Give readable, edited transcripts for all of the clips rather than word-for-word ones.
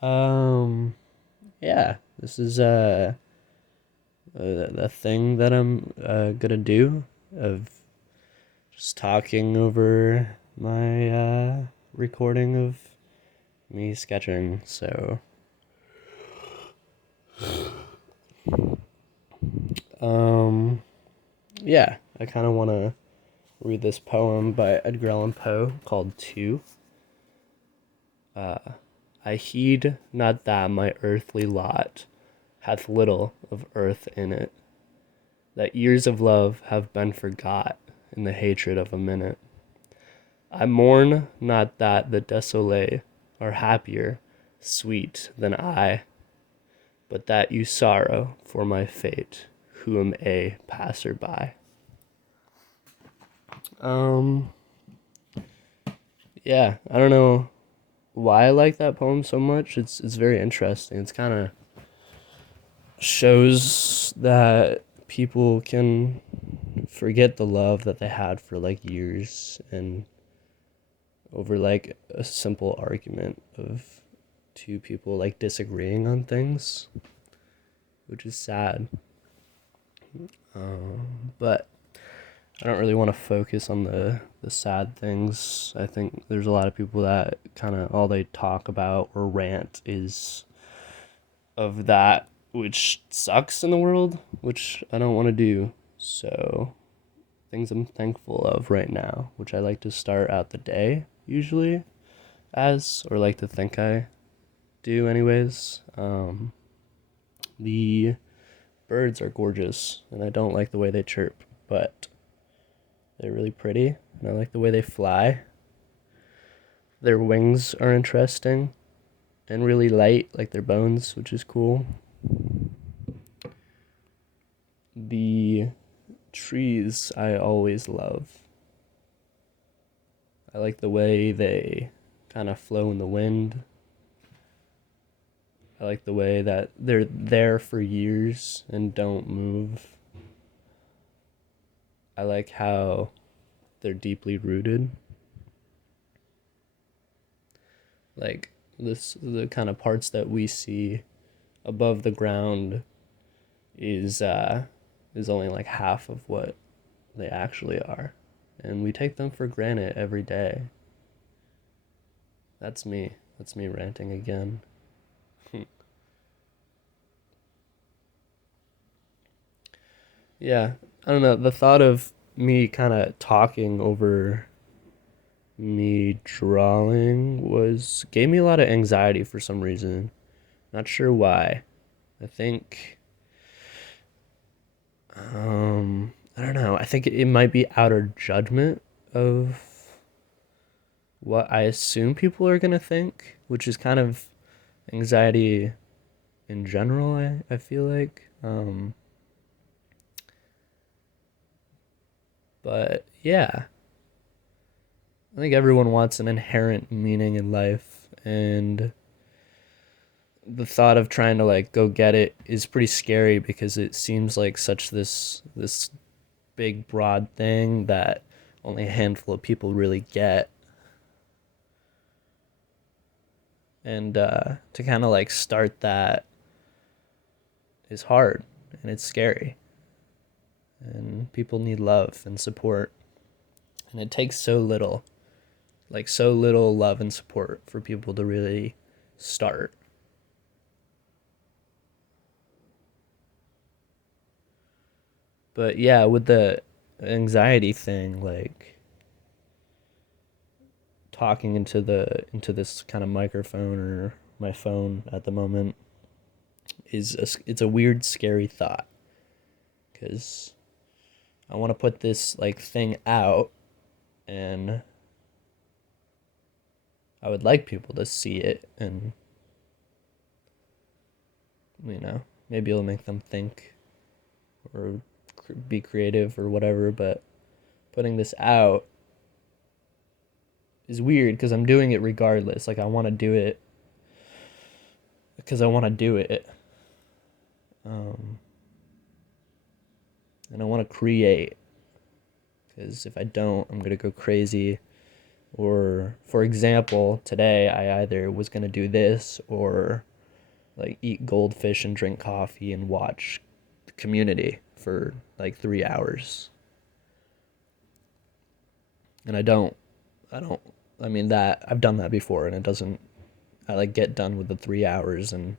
Um, yeah, this is a thing that I'm gonna do of just talking over my recording of me sketching. So, um, yeah, I kind of want to read this poem by Edgar Allan Poe called Two. Uh, I heed not that my earthly lot hath little of earth in it, that years of love have been forgot in the hatred of a minute. I mourn not that the desolate are happier, sweet, than I, but that you sorrow for my fate, who am a passer-by. Um, yeah, I don't know why I like that poem so much. It's very interesting. It's kind of shows that people can forget the love that they had for like years and over like a simple argument of two people like disagreeing on things, which is sad. But I don't really want to focus on the sad things. I think there's a lot of people that kind of all they talk about or rant is of that which sucks in the world, which I don't want to do. So, things I'm thankful of right now, which I like to start out the day usually as, or like to think I do anyways. The birds are gorgeous, and I don't like the way they chirp, but they're really pretty, and I like the way they fly. Their wings are interesting and really light, like their bones, which is cool. The trees I always love. I like the way they kind of flow in the wind. I like the way that they're there for years and don't move. I like how they're deeply rooted. Like the kind of parts that we see above the ground is is only like half of what they actually are. And we take them for granted every day. That's me. That's me ranting again. Yeah, I don't know. The thought of me kind of talking over me drawing was gave me a lot of anxiety for some reason. Not sure why. I think I don't know. I think it might be outer judgment of what I assume people are going to think, which is kind of anxiety in general, I feel like. But yeah, I think everyone wants an inherent meaning in life, and the thought of trying to like go get it is pretty scary because it seems like such this big broad thing that only a handful of people really get. And to kind of like start that is hard and it's scary. And people need love and support. And it takes so little, like so little love and support for people to really start. But yeah, with the anxiety thing, like talking into this kind of microphone or my phone at the moment it's a weird scary thought because I want to put this like thing out and I would like people to see it and maybe it'll make them think or be creative or whatever, but putting this out is weird because I'm doing it regardless. Like I want to do it because I want to do it. Um, and I want to create because if I don't, I'm gonna go crazy Or, for example, today I either was going to do this or like eat goldfish and drink coffee and watch Community for like 3 hours. And I don't, I mean, that I've done that before and it doesn't, I like get done with the 3 hours and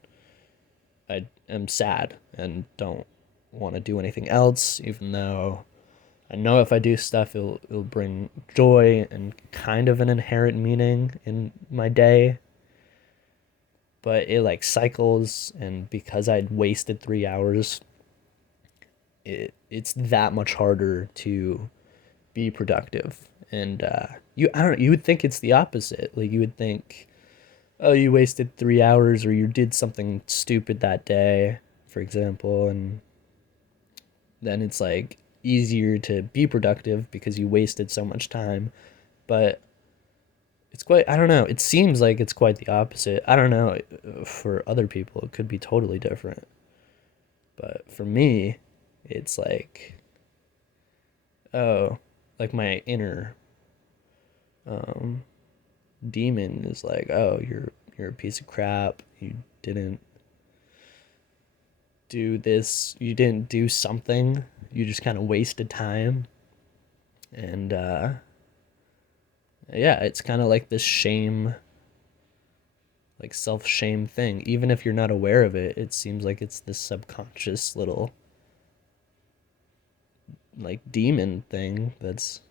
I am sad and don't want to do anything else, even though I know if I do stuff, it'll bring joy and kind of an inherent meaning in my day. But it like cycles, and because I'd wasted 3 hours, it's that much harder to be productive. And I don't know, you would think it's the opposite. Like you would think, oh, you wasted 3 hours, or you did something stupid that day, for example, and then it's like easier to be productive because you wasted so much time. But it's quite, I don't know, it seems like it's quite the opposite. I don't know, for other people it could be totally different. But for me, it's like, oh, like my inner um demon is like, oh, you're a piece of crap. You didn't do this. You didn't do something. You just kind of wasted time. And yeah, it's kind of like this shame, like self shame thing. Even if you're not aware of it, it seems like it's this subconscious little like demon thing that's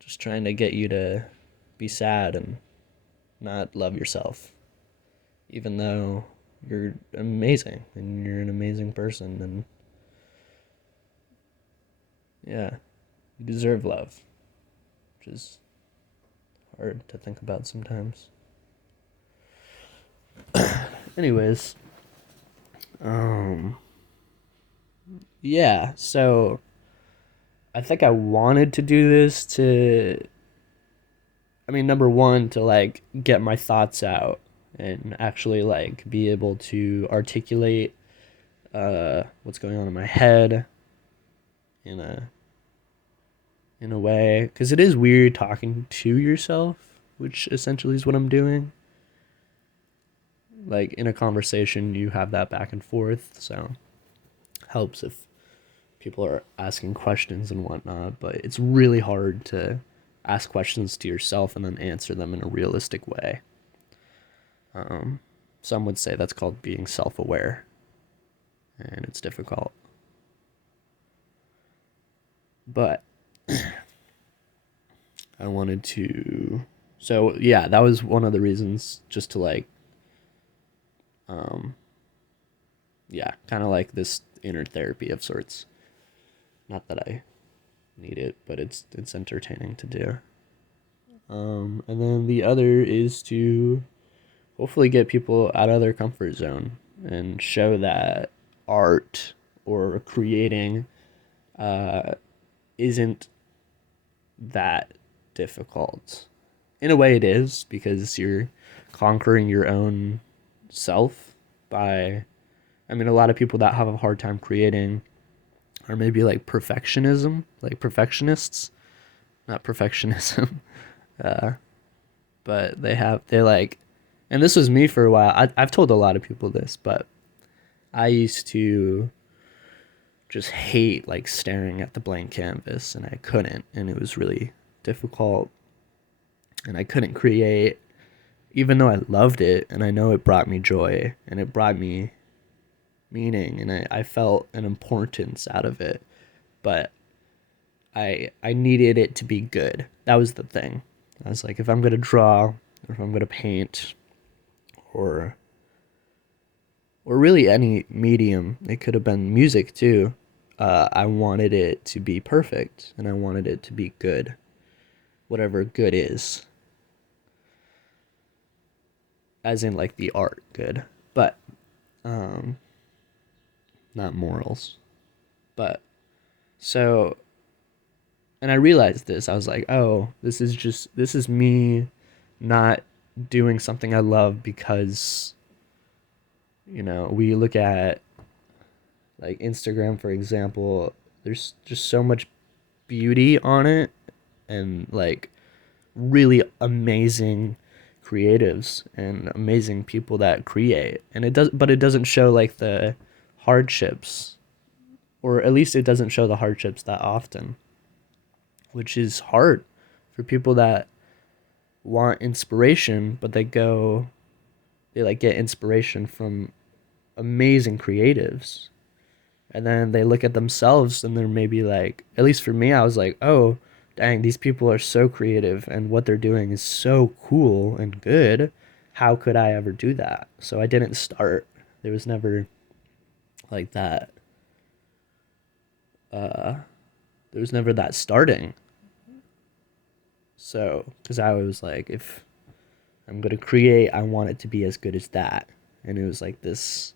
just trying to get you to be sad and not love yourself, even though you're amazing and you're an amazing person. And yeah, you deserve love, which is hard to think about sometimes. Anyways, um, yeah, so I think I wanted to do this to, I mean, number one, to like get my thoughts out and actually like be able to articulate what's going on in my head in a way, because it is weird talking to yourself, which essentially is what I'm doing. Like in a conversation, you have that back and forth, so helps if people are asking questions and whatnot. But it's really hard to ask questions to yourself and then answer them in a realistic way. Um, some would say that's called being self-aware, and it's difficult. But I wanted to. So yeah, that was one of the reasons, just to like, um, yeah, kind of like this inner therapy of sorts. Not that I need it, but it's entertaining to do. And then the other is to hopefully get people out of their comfort zone and show that art or creating uh, isn't that difficult. In a way, it is, because you're conquering your own self by. I mean, a lot of people that have a hard time creating are maybe like like perfectionists, not perfectionism. Uh, but they like, and this was me for a while. I've told a lot of people this, but I used to just hate like staring at the blank canvas, and I couldn't, and it was really difficult, and I couldn't create, even though I loved it, and I know it brought me joy, and it brought me meaning, and I felt an importance out of it, but I needed it to be good. That was the thing. I was like, if I'm gonna draw, or if I'm gonna paint, or really any medium, it could have been music too. I wanted it to be perfect, and I wanted it to be good, whatever good is, as in like the art good, but um, not morals. But so, and I realized this. I was like, oh, this is me not doing something I love because, we look at like Instagram, for example, there's just so much beauty on it, and like really amazing creatives and amazing people that create, and it doesn't show like the hardships, or at least it doesn't show the hardships that often, which is hard for people that want inspiration, but they like get inspiration from amazing creatives. And then they look at themselves and they're maybe like, at least for me, I was like, oh, dang, these people are so creative and what they're doing is so cool and good. How could I ever do that? So I didn't start. There was never like that. Uh, there was never that starting. So, because I was like, if I'm going to create, I want it to be as good as that. And it was like this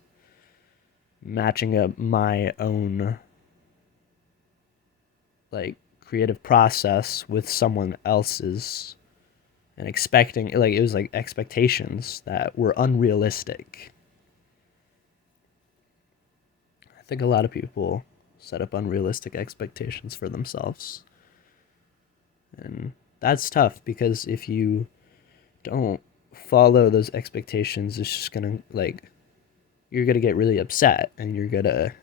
matching up my own like creative process with someone else's, and expecting, like, it was like expectations that were unrealistic. I think a lot of people set up unrealistic expectations for themselves, and that's tough because if you don't follow those expectations, it's just gonna like, you're gonna get really upset, and it's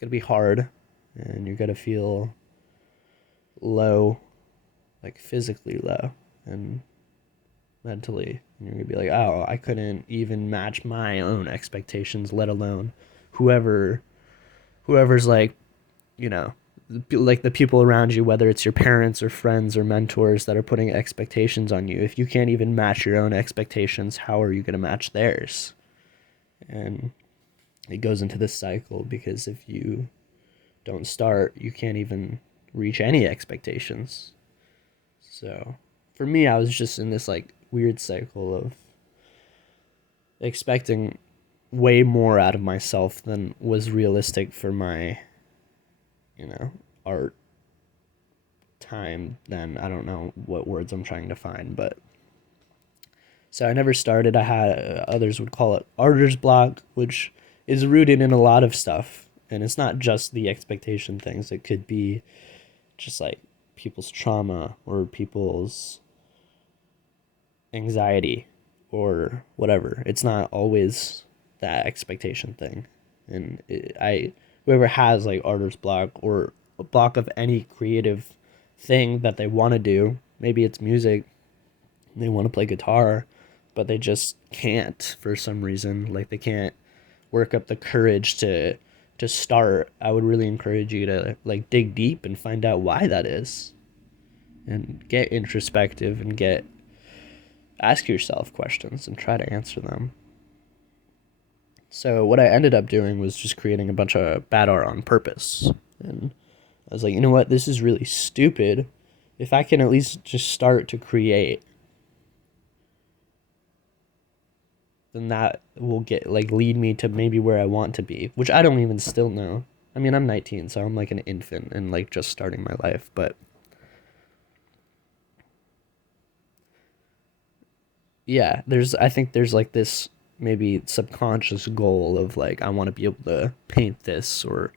gonna be hard, and you're gonna feel low, like physically low and mentally. And you're gonna be like, oh, I couldn't even match my own expectations, let alone whoever whoever's like, you know, like the people around you, whether it's your parents or friends or mentors that are putting expectations on you. If you can't even match your own expectations, how are you going to match theirs? And it goes into this cycle because if you don't start, you can't even reach any expectations. So for me, I was just in this like weird cycle of expecting way more out of myself than was realistic for my, art time. Then I don't know what words I'm trying to find, but so I never started. I had, others would call it artist block, which is rooted in a lot of stuff, and it's not just the expectation things. It could be just like people's trauma or people's anxiety or whatever. It's not always that expectation thing. And whoever has like artist block or a block of any creative thing that they want to do, maybe it's music, they want to play guitar, but they just can't for some reason. Like they can't work up the courage to start. I would really encourage you to like dig deep and find out why that is, and get introspective and get ask yourself questions and try to answer them. So what I ended up doing was just creating a bunch of bad art on purpose. And I was like, you know what, this is really stupid. If I can at least just start to create, then that will get like lead me to maybe where I want to be, which I don't even still know. I mean, I'm 19, so I'm like an infant and like just starting my life, but yeah, I think there's like this maybe subconscious goal of like, I want to be able to paint this, or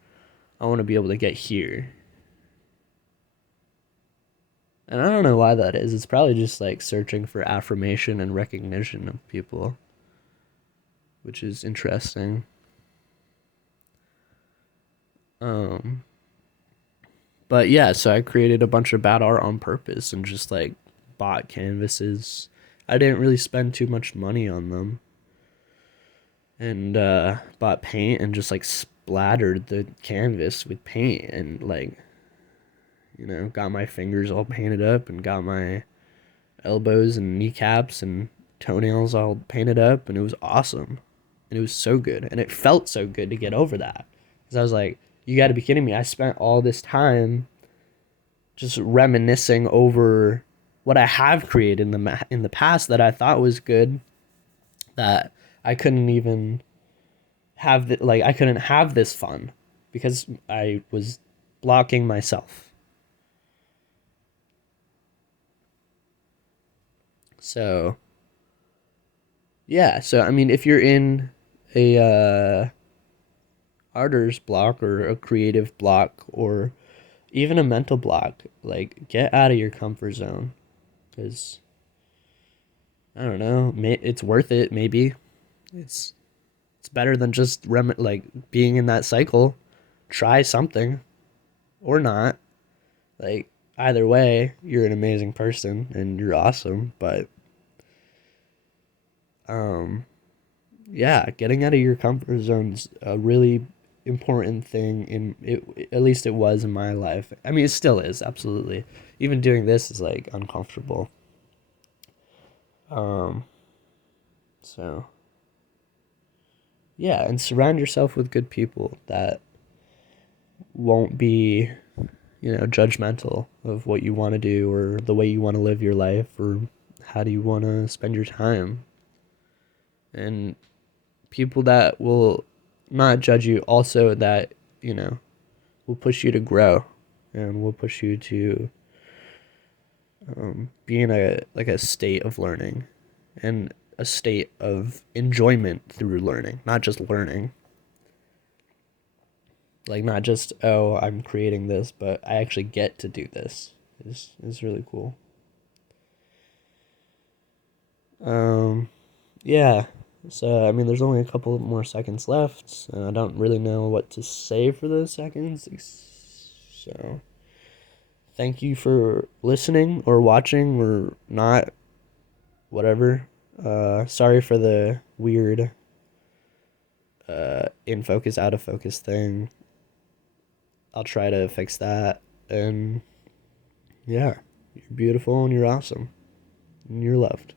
I want to be able to get here. And I don't know why that is. It's probably just like searching for affirmation and recognition of people, which is interesting. Um, but yeah, so I created a bunch of bad art on purpose and just like bought canvases. I didn't really spend too much money on them, and bought paint and just like splattered the canvas with paint, and like, got my fingers all painted up and got my elbows and kneecaps and toenails all painted up, and it was awesome. And it was so good, and it felt so good to get over that, because I was like, you got to be kidding me. I spent all this time just reminiscing over what I have created in the past that I thought was good, that I couldn't even I couldn't have this fun because I was blocking myself. So yeah, so I mean, if you're in a artist block or a creative block or even a mental block, like, get out of your comfort zone. because I don't know, it's worth it. Maybe it's it's better than just like being in that cycle. Try something or not. Like either way, you're an amazing person and you're awesome. But um, yeah, getting out of your comfort zone's a really important thing in it. At least it was in my life. I mean, it still is, absolutely. Even doing this is like uncomfortable. Um, so yeah, and surround yourself with good people that won't be, judgmental of what you want to do or the way you want to live your life or how do you want to spend your time. And people that will not judge you, also that, will push you to grow and will push you to be in a state of learning and a state of enjoyment through learning, not just learning. Like not just, oh, I'm creating this, but I actually get to do this. Is really cool. Um yeah. So I mean there's only a couple more seconds left, and I don't really know what to say for those seconds. So thank you for listening or watching or not, whatever. Sorry for the weird in focus out of focus thing. I'll try to fix that. And yeah, you're beautiful and you're awesome and you're loved.